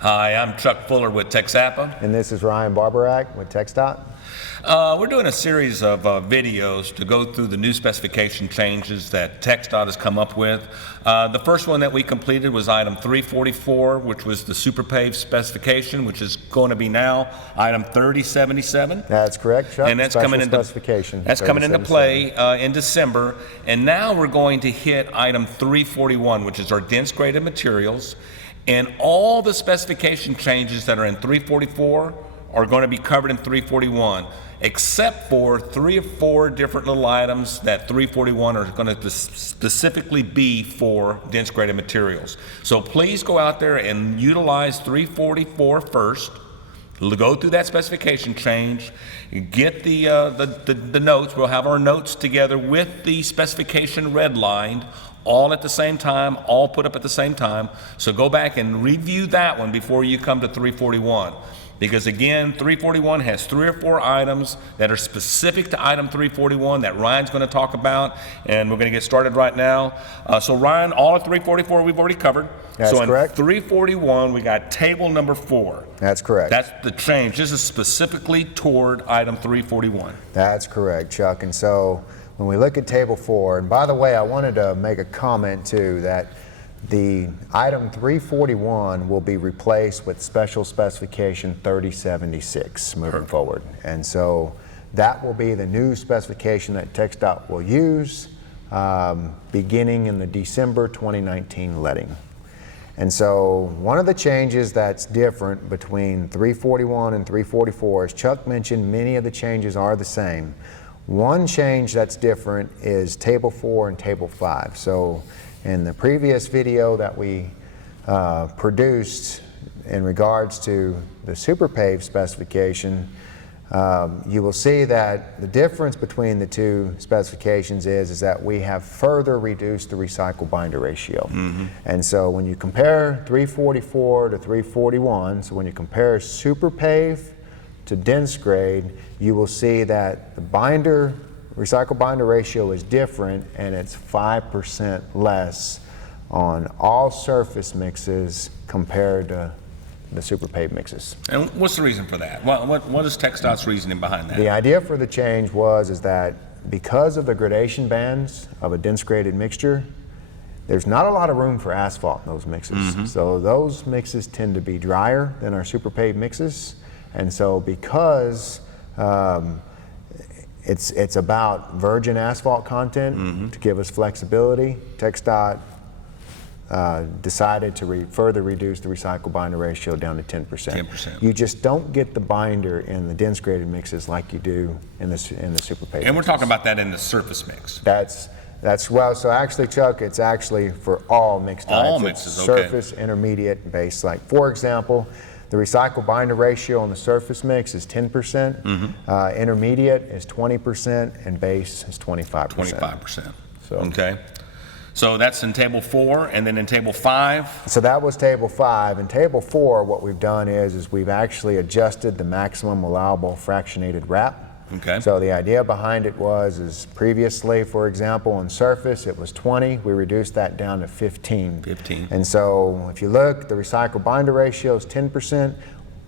Hi, I'm Chuck Fuller with TXAPA. And this is Ryan Barborak with TxDOT. We're doing a series of videos to go through the new specification changes that TxDOT has come up with. The first one that we completed was item 344, which was the super pave specification, which is going to be now item 3077. That's correct, Chuck. And that's coming into specification. That's coming into play in December. And now we're going to hit item 341, which is our dense graded materials. And all the specification changes that are in 344 are going to be covered in 341, except for 3 or 4 different little items that 341 are going to specifically be for dense graded materials. So please go out there and utilize 344 first. Go through that specification change, get the notes. We'll have our notes together with the specification redlined, all at the same time, all put up at the same time. So go back and review that one before you come to 341. Because again, 341 has 3 or 4 items that are specific to item 341 that Ryan's going to talk about, and we're going to get started right now. So Ryan, all of 344 we've already covered. That's correct. So in 341, we got table number 4. That's correct. That's the change. This is specifically toward item 341. That's correct, Chuck. And so when we look at table 4, and by the way, I wanted to make a comment too that the item 341 will be replaced with special specification 3076 moving forward. And so that will be the new specification that TxDOT will use beginning in the December 2019 letting. And so one of the changes that's different between 341 and 344, as Chuck mentioned, many of the changes are the same. One change that's different is table 4 and table 5. So in the previous video that we produced in regards to the super pave specification, you will see that the difference between the two specifications is that we have further reduced the recycle binder ratio. And so when you compare 344 to 341, so when you compare super pave to dense grade, you will see that the recycle binder ratio is different, and it's 5% less on all surface mixes compared to the super pave mixes. And what's the reason for that? What is TxDOT's reasoning behind that? The idea for the change is that because of the gradation bands of a dense graded mixture, there's not a lot of room for asphalt in those mixes. So those mixes tend to be drier than our super pave mixes. And so because it's about virgin asphalt content to give us flexibility, TxDOT decided to further reduce the recycle binder ratio down to 10%. 10%. You just don't get the binder in the dense graded mixes like you do in the super pave. And we're talking about that in the surface mix. That's well. So actually, Chuck, it's actually for all mixed types. All mixes, okay. Surface, intermediate, base. Like for example, the recycle binder ratio on the surface mix is 10%, intermediate is 20%, and base is 25%. 25%. So, okay. So that's in table 4, and then in table 5? So that was table 5. In table 4, what we've done is we've actually adjusted the maximum allowable fractionated wrap. Okay. So the idea behind it is previously, for example, on surface it was 20. We reduced that down to 15. 15. And so if you look, the recycle binder ratio is 10%.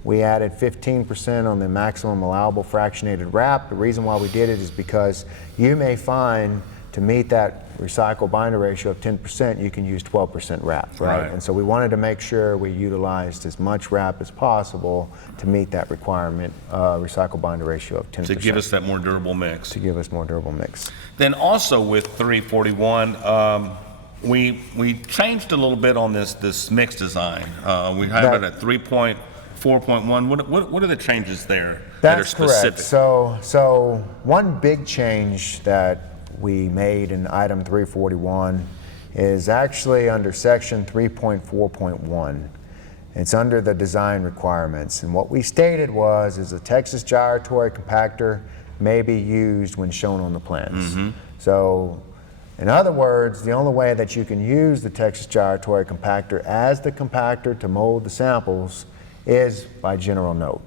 We added 15% on the maximum allowable fractionated wrap. The reason why we did it is because you may find to meet that recycle binder ratio of 10%, you can use 12% wrap, right? And so we wanted to make sure we utilized as much wrap as possible to meet that requirement, recycle binder ratio of 10%. To give us that more durable mix. To give us more durable mix. Then also with 341, we changed a little bit on this mix design. We have it at 3.4.1. What are the changes there that are specific? That's correct. So one big change that we made in item 341 is actually under section 3.4.1. It's under the design requirements, and what we stated is a Texas gyratory compactor may be used when shown on the plans. So in other words, the only way that you can use the Texas gyratory compactor as the compactor to mold the samples is by general note.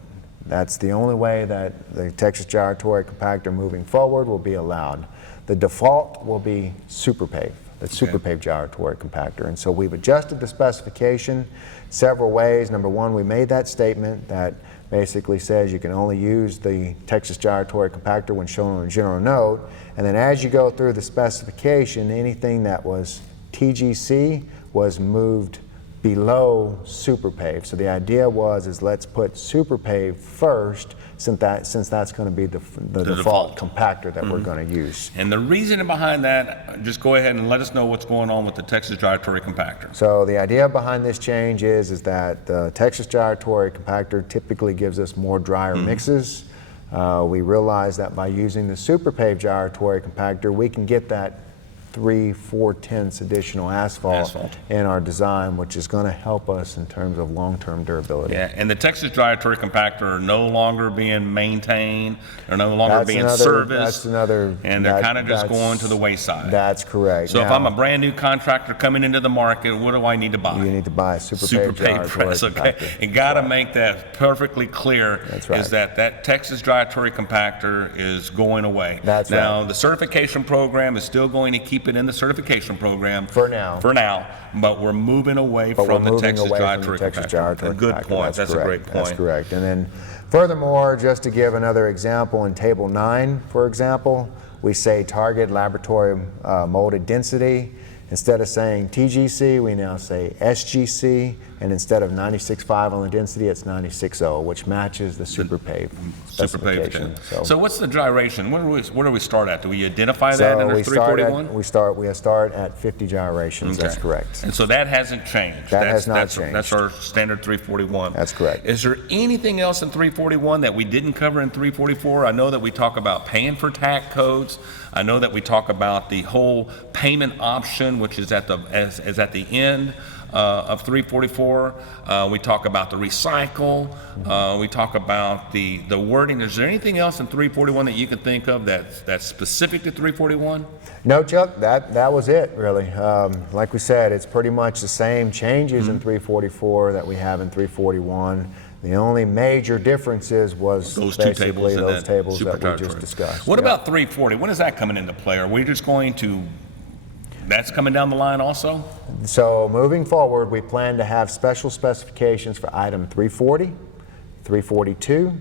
That's the only way that the Texas gyratory compactor moving forward will be allowed. The default will be super pave. the super paved gyratory compactor. And so we've adjusted the specification several ways. Number one, we made that statement that basically says you can only use the Texas gyratory compactor when shown on a general note. And then as you go through the specification, anything that was TGC was moved below super paved. So the idea is let's put super paved first, since that's going to be the default compactor that we're going to use. And the reason behind that, just go ahead and let us know what's going on with the Texas gyratory compactor. So the idea behind this change is that the Texas gyratory compactor typically gives us more drier mixes. We realize that by using the super paved gyratory compactor, we can get that 3/4 additional asphalt in our design, which is going to help us in terms of long-term durability. Yeah, and the Texas gyratory compactor are no longer being maintained, they're no longer being serviced, and they're kind of just going to the wayside. That's correct. So now, if I'm a brand new contractor coming into the market, what do I need to buy? You need to buy a super paved press, okay? And got to make that perfectly clear is that Texas gyratory compactor is going away. That's now, the certification program is still going to keep it in the certification program for now, but we're moving away from the Texas gyratory compactor. Good point. That's a great point. That's correct. And then furthermore, just to give another example, in table 9, for example, we say target laboratory molded density. Instead of saying TGC, we now say SGC, and instead of 96.5 on the density, it's 96.0, which matches the super paved specification. So what's the gyration? Where do we start at? Do we identify that under 341? We start at 50 gyrations. That's correct. And so that hasn't changed. That has not changed. That's our standard 341. That's correct. Is there anything else in 341 that we didn't cover in 344? I know that we talk about paying for TAC codes. I know that we talk about the whole payment option, which is at the end of 344. We talk about the recycle. We talk about the wording. Is there anything else in 341 that you can think of that's specific to 341? No, Chuck, that was it, really. Like we said, it's pretty much the same changes in 344 that we have in 341. The only major differences was those two tables, those tables that we just discussed. What about 340? When is that coming into play? Are we just going to, that's coming down the line also? So moving forward, we plan to have special specifications for item 340, 342,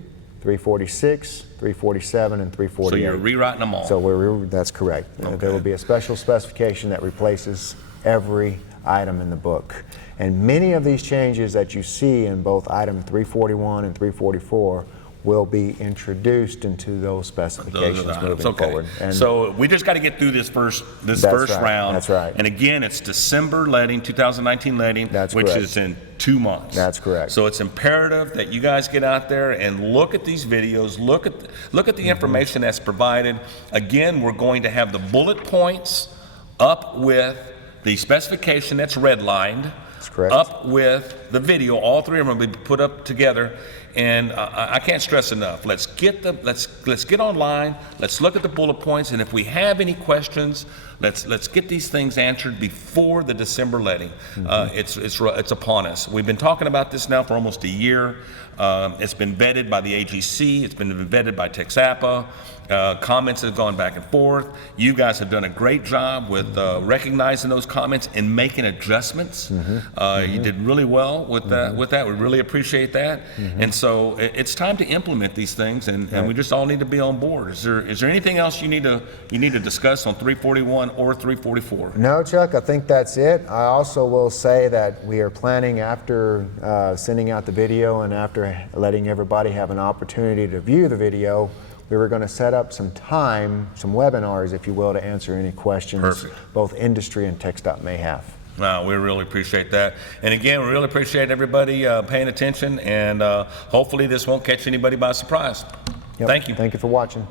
346, 347, and 348. So you're rewriting them all? So that's correct. Okay. There will be a special specification that replaces every item in the book. And many of these changes that you see in both item 341 and 344 will be introduced into those specifications moving forward. And so we just got to get through this first round. That's right. And again, it's December letting, 2019 letting, which is in 2 months. That's correct. So it's imperative that you guys get out there and look at these videos, look at the information that's provided. Again, we're going to have the bullet points up with the specification that's redlined. Up with the video. All three of them will be put up together, and I can't stress enough. Let's get online. Let's look at the bullet points, and if we have any questions, let's get these things answered before the December letting. It's upon us. We've been talking about this now for almost a year. It's been vetted by the AGC. It's been vetted by TXAPA. Comments have gone back and forth. You guys have done a great job with recognizing those comments and making adjustments. You did really well with that. We really appreciate that. And so it's time to implement these things, and we just all need to be on board. Is there anything else you need to discuss on 341 or 344? No, Chuck. I think that's it. I also will say that we are planning, after sending out the video and after letting everybody have an opportunity to view the video, we were going to set up some webinars, if you will, to answer any questions both industry and TxDOT may have. Wow, we really appreciate that. And again, we really appreciate everybody paying attention, and hopefully this won't catch anybody by surprise. Yep. Thank you. Thank you for watching.